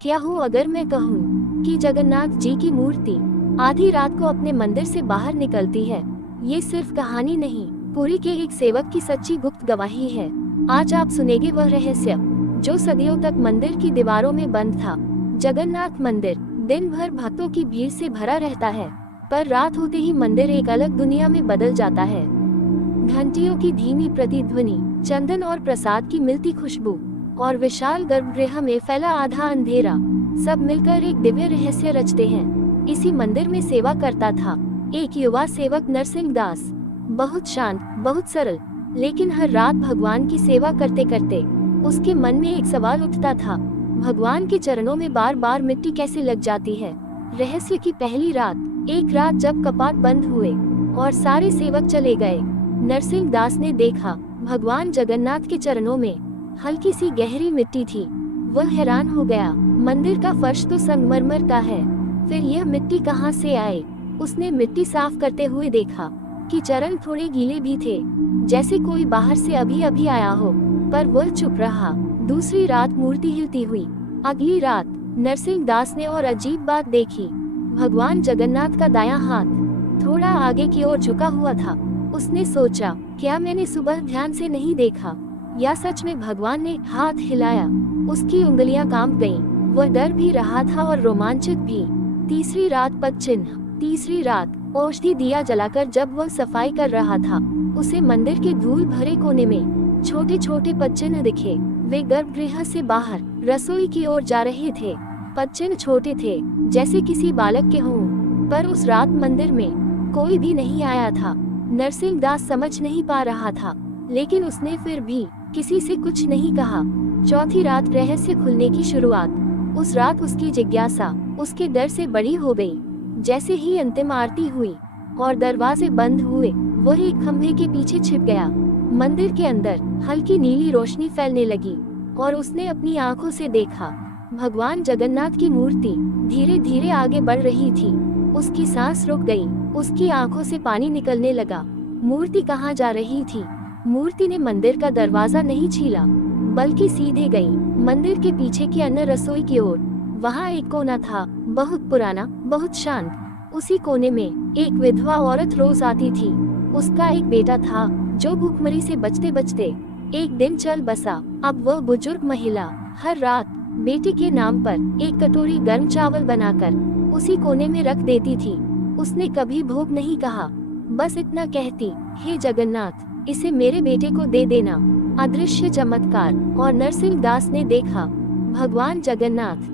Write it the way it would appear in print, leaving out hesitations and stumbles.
क्या हो अगर मैं कहूँ कि जगन्नाथ जी की मूर्ति आधी रात को अपने मंदिर से बाहर निकलती है। ये सिर्फ कहानी नहीं, पुरी के एक सेवक की सच्ची गुप्त गवाही है। आज आप सुनेंगे वह रहस्य जो सदियों तक मंदिर की दीवारों में बंद था। जगन्नाथ मंदिर दिन भर भक्तों की भीड़ से भरा रहता है, पर रात होते ही मंदिर एक अलग दुनिया में बदल जाता है। घंटियों की धीमी प्रतिध्वनि, चंदन और प्रसाद की मिलती खुशबू और विशाल गर्भगृह में फैला आधा अंधेरा, सब मिलकर एक दिव्य रहस्य रचते हैं। इसी मंदिर में सेवा करता था एक युवा सेवक नरसिंह दास। बहुत शांत, बहुत सरल, लेकिन हर रात भगवान की सेवा करते करते उसके मन में एक सवाल उठता था, भगवान के चरणों में बार बार मिट्टी कैसे लग जाती है। रहस्य की पहली रात, एक रात जब कपाट बंद हुए और सारे सेवक चले गए, नरसिंह दास ने देखा भगवान जगन्नाथ के चरणों में हल्की सी गहरी मिट्टी थी। वह हैरान हो गया, मंदिर का फर्श तो संगमरमर का है, फिर यह मिट्टी कहाँ से आई। उसने मिट्टी साफ करते हुए देखा कि चरण थोड़े गीले भी थे, जैसे कोई बाहर से अभी अभी आया हो, पर वह चुप रहा। दूसरी रात मूर्ति हिलती हुई। अगली रात नरसिंह दास ने और अजीब बात देखी, भगवान जगन्नाथ का दायां हाथ थोड़ा आगे की ओर झुका हुआ था। उसने सोचा, क्या मैंने सुबह ध्यान से नहीं देखा, या सच में भगवान ने हाथ हिलाया। उसकी उंगलियां कांप गईं, वह डर भी रहा था और रोमांचित भी। तीसरी रात पद चिन्ह। तीसरी रात औषधि दिया जलाकर जब वह सफाई कर रहा था, उसे मंदिर के धूल भरे कोने में छोटे छोटे पद चिन्ह दिखे। वे गर्भगृह से बाहर रसोई की ओर जा रहे थे। पद चिन्ह छोटे थे, जैसे किसी बालक के हों, पर उस रात मंदिर में कोई भी नहीं आया था। नरसिंह दास समझ नहीं पा रहा था, लेकिन उसने फिर भी किसी से कुछ नहीं कहा। चौथी रात रहस्य खुलने की शुरुआत। उस रात उसकी जिज्ञासा उसके डर से बड़ी हो गई। जैसे ही अंतिम आरती हुई और दरवाजे बंद हुए, वह एक खंभे के पीछे छिप गया। मंदिर के अंदर हल्की नीली रोशनी फैलने लगी और उसने अपनी आंखों से देखा, भगवान जगन्नाथ की मूर्ति धीरे धीरे आगे बढ़ रही थी। उसकी सांस रुक गई, उसकी आंखों से पानी निकलने लगा। मूर्ति कहाँ जा रही थी? मूर्ति ने मंदिर का दरवाजा नहीं छीला, बल्कि सीधे गई मंदिर के पीछे की अन्य रसोई की ओर। वहाँ एक कोना था, बहुत पुराना, बहुत शांत। उसी कोने में एक विधवा औरत रोज आती थी। उसका एक बेटा था जो भूखमरी से बचते बचते एक दिन चल बसा। अब वह बुजुर्ग महिला हर रात बेटे के नाम पर एक कटोरी गर्म चावल बनाकर उसी कोने में रख देती थी। उसने कभी भोग नहीं कहा, बस इतना कहती, हे जगन्नाथ, इसे मेरे बेटे को दे देना। अदृश्य चमत्कार। और नरसिंह दास ने देखा, भगवान जगन्नाथ